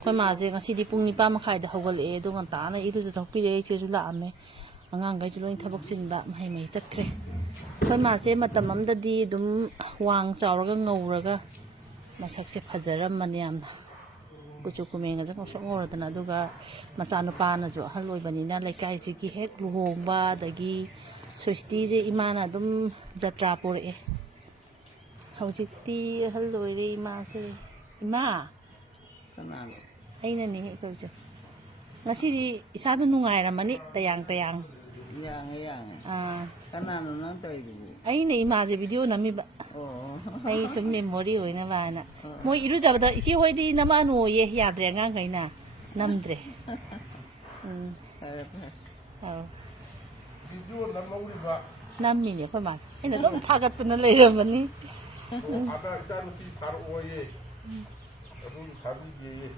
ꯑꯩꯈꯣꯏ ꯃꯥꯁꯦ ꯉꯁꯤꯗꯤ ꯄꯨꯡ 9:30ꯗ ꯍꯧꯒꯠꯂꯛꯑꯦ ꯑꯗꯨ ꯉꯟꯇꯥꯅ ꯏꯔꯨꯖ ꯊꯣꯛꯄꯤꯔꯛꯑꯦ ꯏꯆꯦꯁꯨ ꯂꯥꯛꯑꯝꯃꯦ ꯑꯉꯥꯡꯈꯩꯁꯨ ꯂꯣꯏ ꯊꯕꯛ ꯆꯤꯟꯕ ꯃꯍꯩ ꯆꯠꯈ꯭ꯔꯦ ꯑꯩꯈꯣꯏ ꯃꯥꯁꯦ ꯃꯇꯝ ꯑꯃꯗꯗꯤ ꯑꯗꯨꯝ ꯋꯥꯡ ꯆꯥꯎꯔꯒ ꯉꯧꯔꯒ ꯃꯁꯛꯁꯦ ꯐꯖꯔꯝꯕꯅꯦ ꯌꯥꯝꯅ ꯀꯨꯆꯨ ꯀꯨꯃꯦꯟꯒꯁꯦ ꯉꯧꯁꯣꯛ ꯉꯧꯔꯗꯅ ꯑꯗꯨꯒ ꯃꯆꯥꯅꯨꯄꯥꯅꯁꯨ ꯑꯍꯜ ꯑꯣꯏꯕꯅꯤꯅ ꯂꯩꯀꯥꯏꯁꯤꯒꯤ ꯍꯦꯛ ꯂꯨꯍꯣꯡꯕ ꯑꯗꯒꯤ ꯁ꯭ꯋꯤꯁꯇꯤꯁꯦ ꯏꯃꯥꯅ ꯑꯗꯨꯝ ꯖꯇ꯭ꯔꯥ ꯄꯨꯔꯛꯑꯦ ꯍꯧꯖꯤꯛꯇꯤ ꯑꯍꯜ ꯑꯣꯏꯔꯦ ꯏꯃꯥꯁꯦ ꯏꯃꯥ ꯑꯩꯅꯅꯦ ꯑꯩꯈꯣꯏꯁꯦ ꯉꯁꯤꯗꯤ ꯏꯁꯥꯗꯣ ꯅꯨꯡꯉꯥꯏꯔꯝꯃꯅꯤ ꯇꯌꯥꯡ ꯌꯥꯡꯉꯦ ꯀꯅꯥꯅꯣ ꯅꯪ ꯇꯧꯔꯤꯗꯨꯕꯨ ꯑꯩꯅ ꯏꯃꯥꯁꯦ ꯚꯤꯗꯤꯑꯣ ꯅꯝꯃꯤꯕ ꯑꯩ ꯁꯨꯝ ꯃꯦꯃꯣꯔꯤ ꯑꯣꯏꯅꯕ ꯍꯥꯏꯅ ꯃꯣꯏ ꯏꯔꯨꯖꯕꯗ ꯏꯆꯦ ꯍꯣꯏꯗꯤ ꯅꯃꯥꯅꯣꯌꯦ ꯌꯥꯗ꯭ꯔꯦ ꯑꯉꯥꯡꯈꯩꯅ ꯅꯝꯗ꯭ꯔꯦ ꯐꯔꯦ ꯚꯤꯗꯤꯑꯣ ꯅꯝꯍꯧꯔꯤꯕ ꯅꯝꯃꯤꯅꯦ ꯑꯩꯈꯣꯏ ꯃꯥꯁꯦ ꯑꯩꯅ ꯑꯗꯨꯝ ꯊꯥꯒꯠꯇꯅ ꯂꯩꯔꯝꯕꯅꯤ ꯑꯗ ꯏꯆꯥꯅꯨꯄꯤ ꯊꯥꯔꯛꯑꯣꯌꯦ ꯑꯗꯨꯝ ꯊꯥꯕꯤꯒꯦꯌꯦ